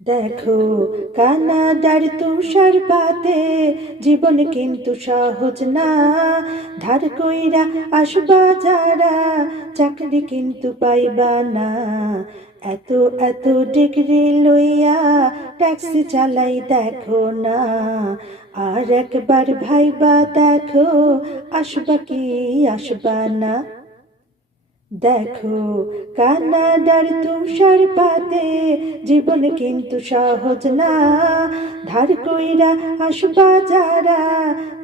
দেখো কানাডার তুষার পাতে জীবন কিন্তু সহজ না। ধার কইরা আসবা যারা চাকরি কিন্তু পাইবা না। এত এত ডিগ্রি লইয়া ট্যাক্সি চালাই দেখো না। আর একবার ভাইবা দেখো আসবা কি আসবা না। দেখো কানাডার তুষার পাতে জীবন কিন্তু সহজ না। ধার কইরা আসবা যারা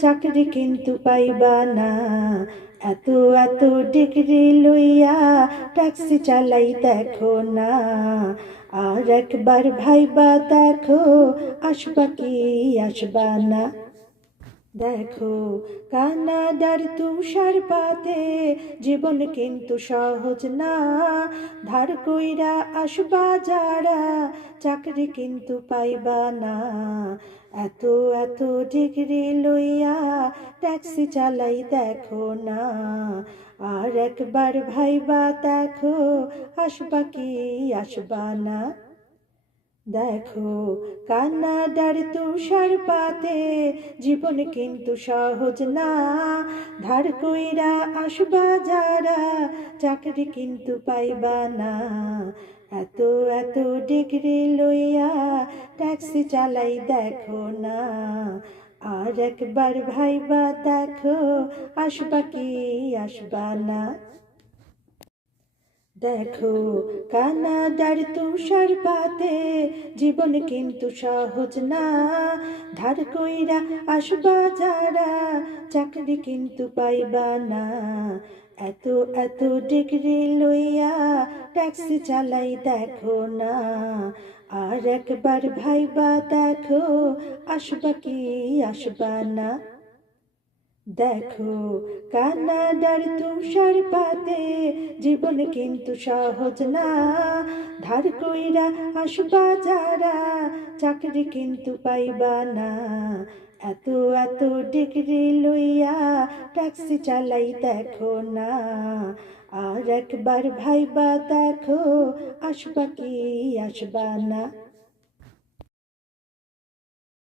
চাকরি কিন্তু পাইবা না। এত এত ডিগ্রি লইয়া ট্যাক্সি চালাই দেখো না। আর একবার ভাইবা দেখো আসবা কি আসবা না। দেখো কানাডার তুষার পাতে জীবন কিন্তু সহজ না। ধার কইরা আসবা যারা চাকরি কিন্তু পাইবা না। এত এত ডিগ্রি লইয়া ট্যাক্সি চালাই দেখো না। আর একবার ভাইবা দেখো আসবা কি আসবা না। দেখো কানাডার তুষার পাতে জীবন কিন্তু সহজ না। ধার কইরা আসবা যারা চাকরি কিন্তু পাইবা না। এত এত ডিগ্রি লইয়া ট্যাক্সি চালাই দেখো না। আর একবার ভাইবা দেখো আসবা কি আসবা না। দেখো কানাডার তুষার পাতে জীবন কিন্তু সহজ না। ধার কইরা আসবা যারা চাকরি কিন্তু পাইবা না। এত এত ডিগ্রি লইয়া ট্যাক্সি চালাই দেখো না। আর একবার ভাইবা দেখো আসবা কি আসবা না। দেখো কানাডার তুষার পাতে জীবন কিন্তু সহজ না। ধার কইরা আসবা যারা চাকরি কিন্তু পাইবা না। এত এত ডিগ্রি লইয়া ট্যাক্সি চালাই দেখো না। আর একবার ভাইবা দেখো আসবা কি আসবা না।